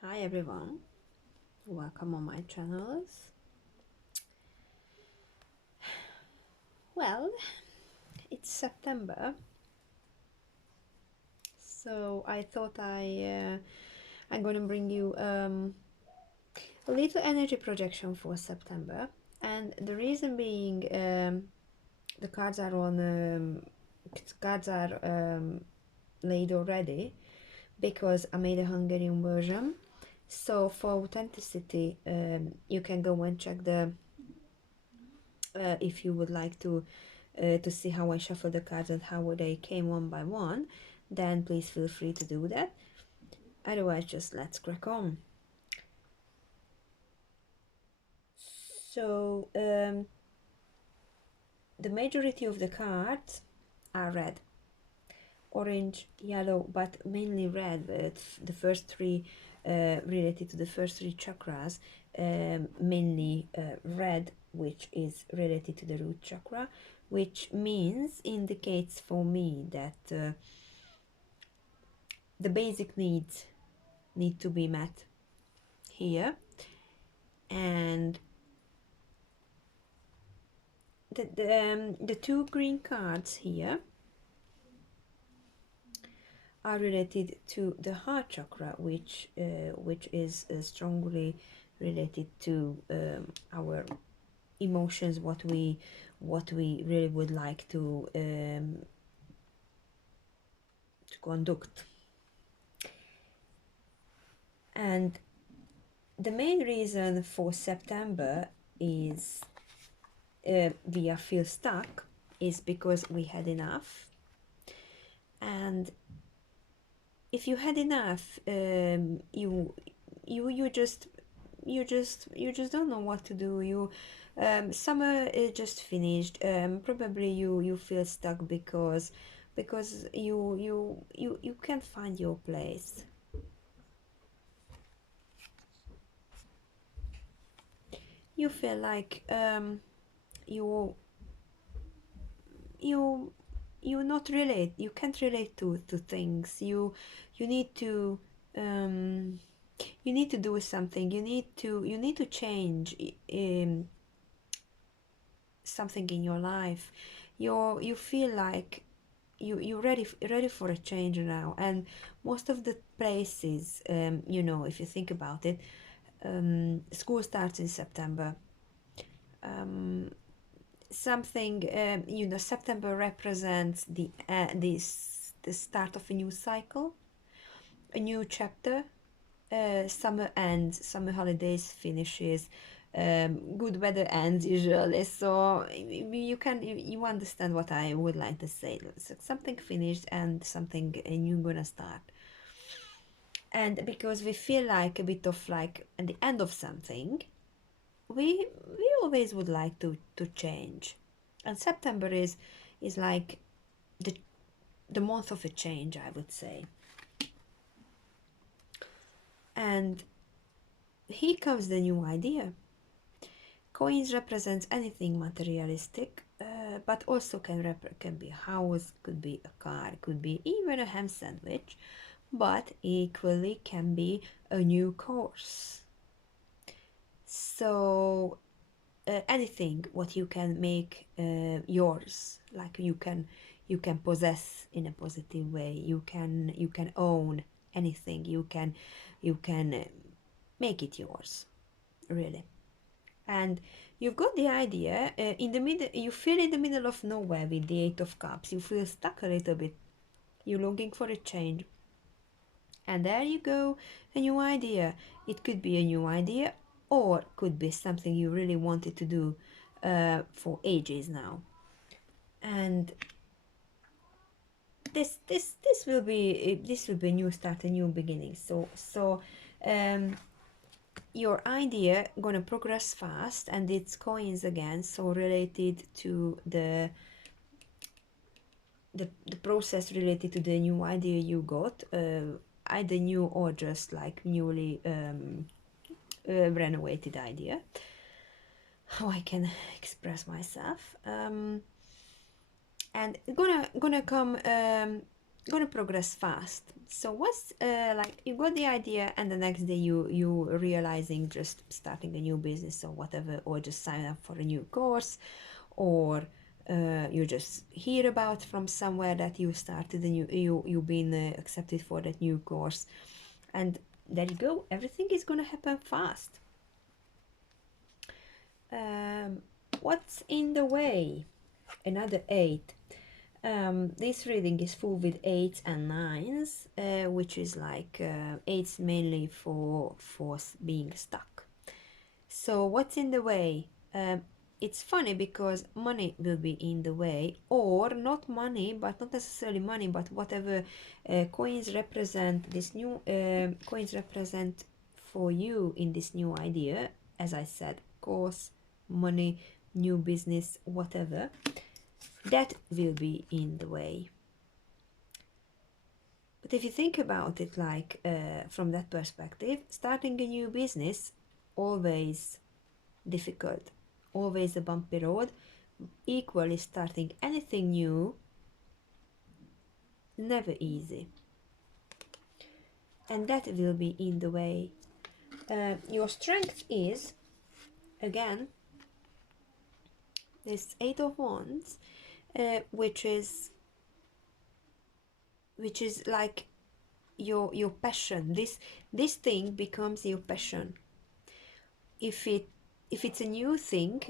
Hi everyone, welcome on my channels. Well, it's September, so I thought I'm gonna bring you a little energy projection for September, and the reason being the cards are on cards are laid already because I made a Hungarian version. So for authenticity, you can go and check the if you would like to see how I shuffle the cards and how they came one by one, then please feel free to do that. Otherwise, just let's crack on. So, the majority of the cards are red, orange, yellow, but mainly red. The first three related to the first three chakras, mainly red, which is related to the root chakra, which means indicates for me that the basic needs need to be met here, and the two green cards here are related to the heart chakra, which is strongly related to our emotions, what we really would like to conduct. And the main reason for September is we feel stuck is because we had enough. And if you had enough, you just don't know what to do. Summer is just finished. Probably you feel stuck because you can't find your place. You feel like you you you not relate. You can't relate to things. You need to um, you need to do something. You need to change something in your life. You feel like you ready for a change now. And most of the places, if you think about it, school starts in September. um, Something, September represents the start of a new cycle, a new chapter. Summer ends, summer holidays finishes, good weather ends usually. So you understand what I would like to say. So something finished and something new gonna start. And because we feel like a bit of like at the end of something, we always would like to change. And September is like the the month of a change, I would say. And here comes the new idea. Coins represents anything materialistic, but also can be a house, could be a car, could be even a ham sandwich, but equally can be a new course. So anything what you can make yours, like you can possess in a positive way. You can own anything. You can make it yours, really. And you've got the idea. In the middle, you feel in the middle of nowhere with the Eight of Cups. You feel stuck a little bit. You're looking for a change, and there you go, a new idea. It could be a new idea, or could be something you really wanted to do for ages now. And this will be a new start, a new beginning. So um, your idea gonna progress fast, and it's coins again, so related to the process related to the new idea you got, either new or just like newly renovated idea. How I can express myself. And gonna come gonna progress fast. So what's like you got the idea and the next day you realizing just starting a new business or whatever, or just sign up for a new course, or you just hear about from somewhere that you started a new you've been accepted for that new course, and there you go, everything is gonna happen fast. What's in the way? Another 8. This reading is full with 8s and 9s, which is like 8s mainly for being stuck. So what's in the way? It's funny because money will be in the way, or not money, but not necessarily money, but whatever coins represent. This new coins represent for you in this new idea, as I said, course, money, new business, whatever, that will be in the way. But if you think about it like from that perspective, starting a new business, always difficult, always a bumpy road. Equally, starting anything new, never easy. And that will be in the way. Your strength is, again, this 8 of Wands, which is like your passion. This thing becomes your passion. If it's a new thing,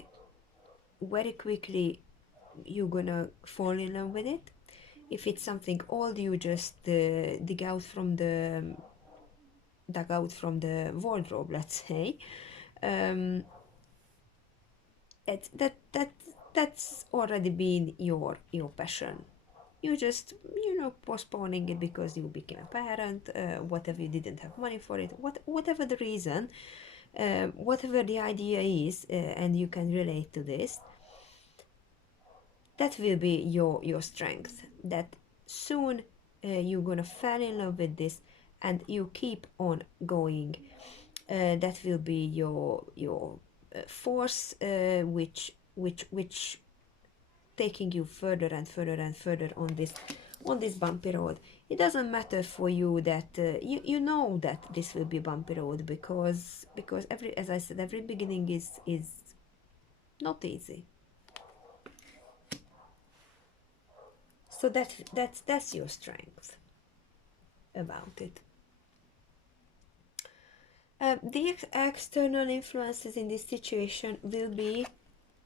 very quickly you're gonna fall in love with it. If it's something old, you just dig out from the dug out from the wardrobe, let's say. um, that's already been your passion. You just postponing it because you became a parent, whatever, you didn't have money for it, whatever the reason, whatever the idea is, and you can relate to this, that will be your strength, that soon you're gonna fall in love with this and you keep on going. That will be your force, which taking you further and further and further on this bumpy road. It doesn't matter for you that you know that this will be bumpy road, because every, as I said, every beginning is not easy. So that's your strength about it. The external influences in this situation will be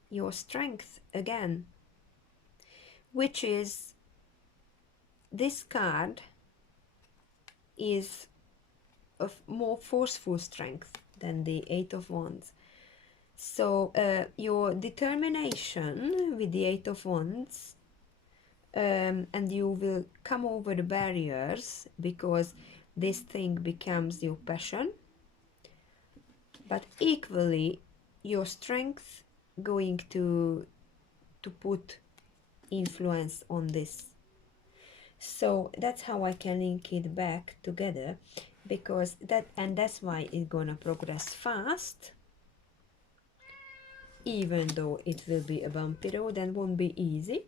your strength again, which is, this card is of more forceful strength than the 8 of Wands. So your determination with the 8 of Wands, and you will come over the barriers because this thing becomes your passion, but equally your strength going to put influence on this. So that's how I can link it back together, because that's why it's gonna progress fast, even though it will be a bumpy road and won't be easy,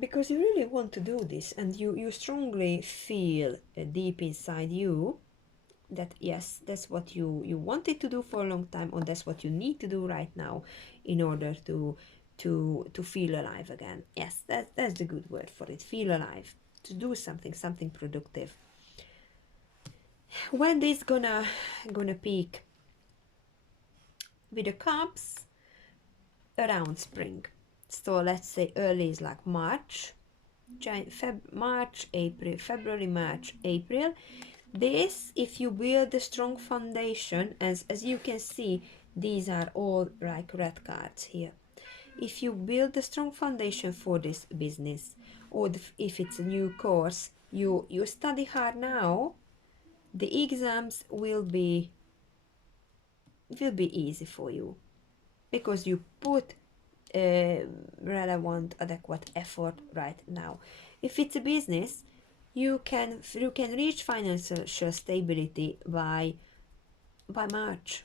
because you really want to do this, and you strongly feel deep inside you that yes, that's what you wanted to do for a long time, or that's what you need to do right now in order to feel alive again. Yes, that's the good word for it, feel alive, to do something productive. When this gonna peak? With the cups, around spring. So let's say early is like March, March, April, February, March, April. This, if you build a strong foundation, as you can see, these are all like red cards here. If you build a strong foundation for this business, or if it's a new course, you study hard now, the exams will be easy for you, because you put relevant, adequate effort right now. If it's a business, you can reach financial stability by March.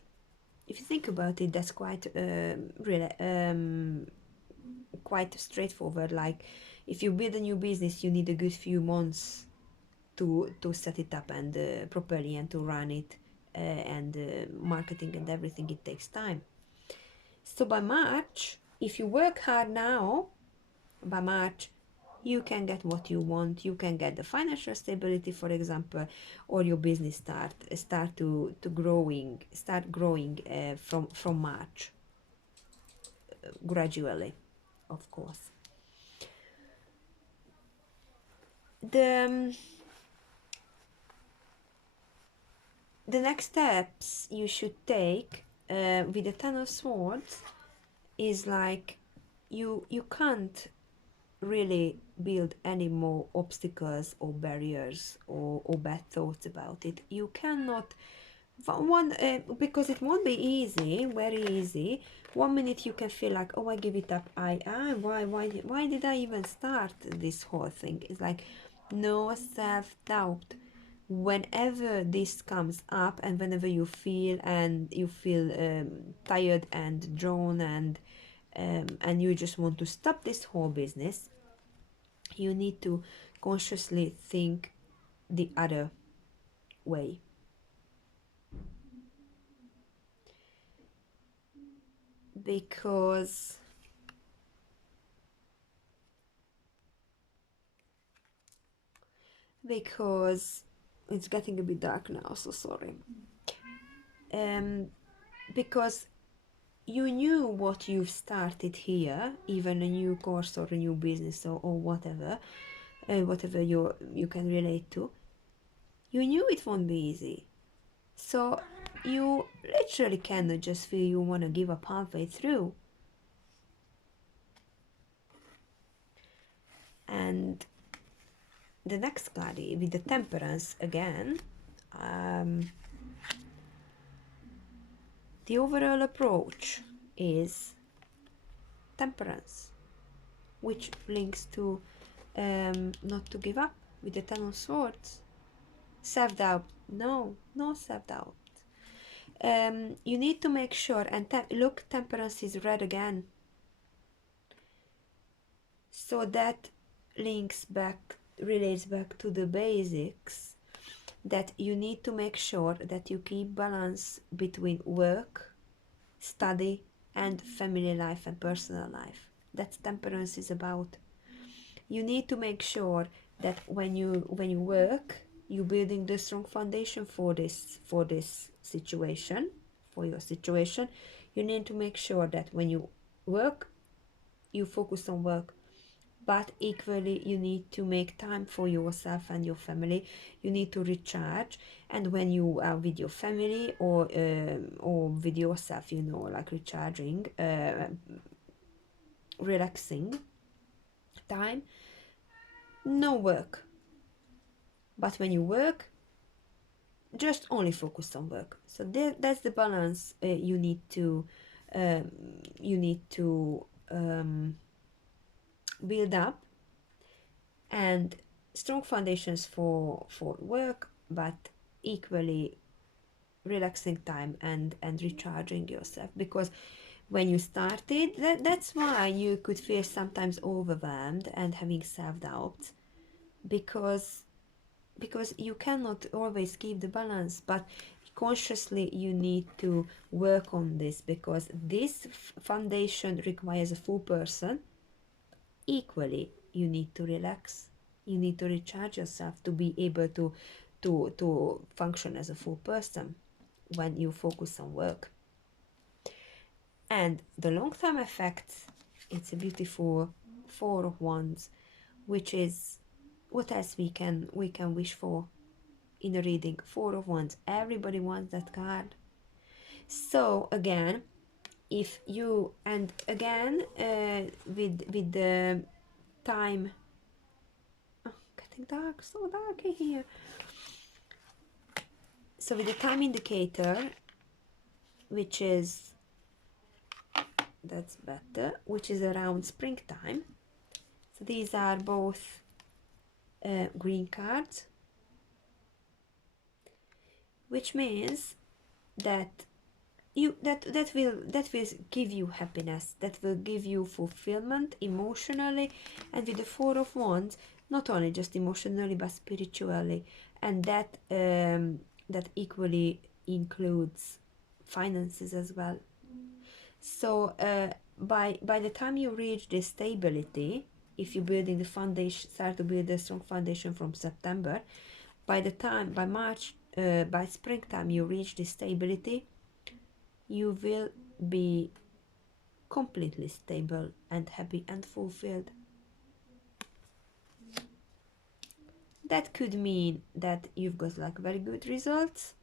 If you think about it, that's quite really quite straightforward. Like if you build a new business, you need a good few months to set it up and properly, and to run it, and marketing and everything, it takes time. So by March, if you work hard now, by March you can get what you want. You can get the financial stability, for example, or your business start growing from March, gradually, of course. The the next steps you should take with the Ten of Swords is like, you can't really build any more obstacles or barriers or bad thoughts about it. You cannot because it won't be easy, very easy. 1 minute you can feel like, oh, I give it up, why did I even start this whole thing? It's like, no self-doubt. Whenever this comes up, and whenever you feel tired and drawn, and you just want to stop this whole business, you need to consciously think the other way. Because it's getting a bit dark now, so sorry. Because you knew what you've started here, even a new course or a new business, or whatever, whatever you can relate to, you knew it won't be easy. So you literally cannot just feel you want to give up halfway through. And the next card with the Temperance again, the overall approach is Temperance, which links to not to give up with the Ten of Swords. Self-doubt, no self-doubt. You need to make sure, and look, Temperance is red again, so that relates back to the basics, that you need to make sure that you keep balance between work, study, and family life and personal life. That's Temperance is about. You need to make sure that when you work, you're building the strong foundation for this situation, for your situation. You need to make sure that when you work, you focus on work, but equally you need to make time for yourself and your family. You need to recharge, and when you are with your family or with yourself, like recharging, relaxing time, no work. But when you work, just only focus on work. So that's the balance you need to build up, and strong foundations for work, but equally relaxing time and recharging yourself. Because when you started, that's why you could feel sometimes overwhelmed and having self-doubt, because you cannot always keep the balance. But consciously you need to work on this, because this foundation requires a full person. Equally, you need to relax, you need to recharge yourself to be able to function as a full person when you focus on work. And the long-term effect, it's a beautiful Four of Wands, which is what else we can wish for in a reading. Four of Wands, everybody wants that card. So again, if you, and again, with the time, getting dark, so dark in here. So with the time indicator, which is, that's better, which is around springtime. So these are both green cards, which means that that will give you happiness, that will give you fulfillment emotionally, and with the Four of Wands, not only just emotionally but spiritually, and that equally includes finances as well. So by the time you reach this stability, if you're building the foundation, start to build a strong foundation from September, by March, by springtime you reach this stability, you will be completely stable and happy and fulfilled. That could mean that you've got like very good results,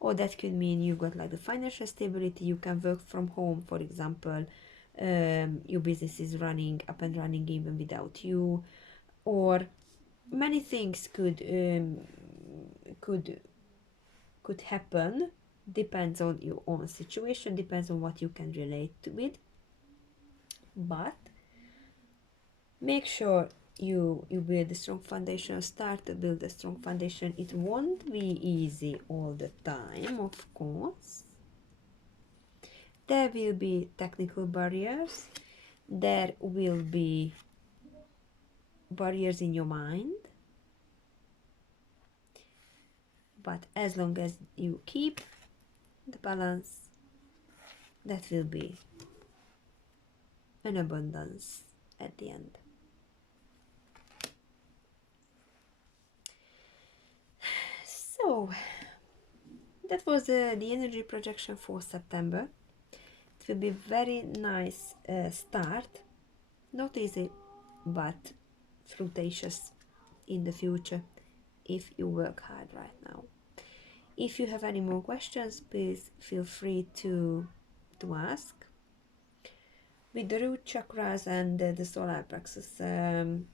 or that could mean you've got like the financial stability, you can work from home, for example. Your business is running up and running even without you, or many things could happen. Depends on your own situation, depends on what you can relate with, but make sure you build a strong foundation, start to build a strong foundation. It won't be easy all the time, of course. There will be technical barriers, there will be barriers in your mind, but as long as you keep the balance, that will be an abundance at the end. So that was the energy projection for September. It will be very nice start, not easy but fructious in the future if you work hard right now. If you have any more questions, please feel free to ask. With the root chakras and the solar plexus and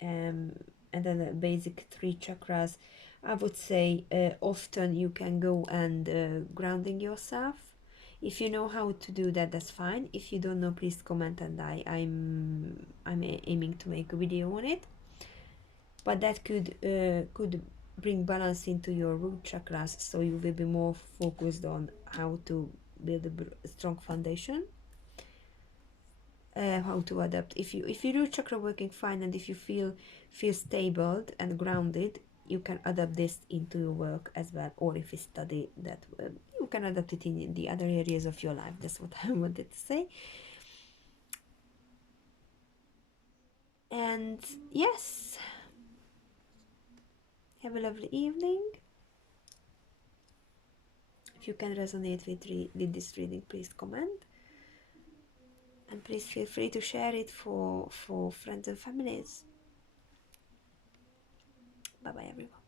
then the basic 3 chakras, I would say often you can go and grounding yourself. If you know how to do that, that's fine. If you don't know, please comment, and I'm aiming to make a video on it. But that could bring balance into your root chakras, so you will be more focused on how to build a strong foundation. How to adapt. If your root chakra working fine, and if you feel stable and grounded, you can adapt this into your work as well, or if you study that, you can adapt it in the other areas of your life. That's what I wanted to say. And yes, have a lovely evening. If you can resonate with this reading, please comment, and please feel free to share it for friends and families. Bye bye everyone.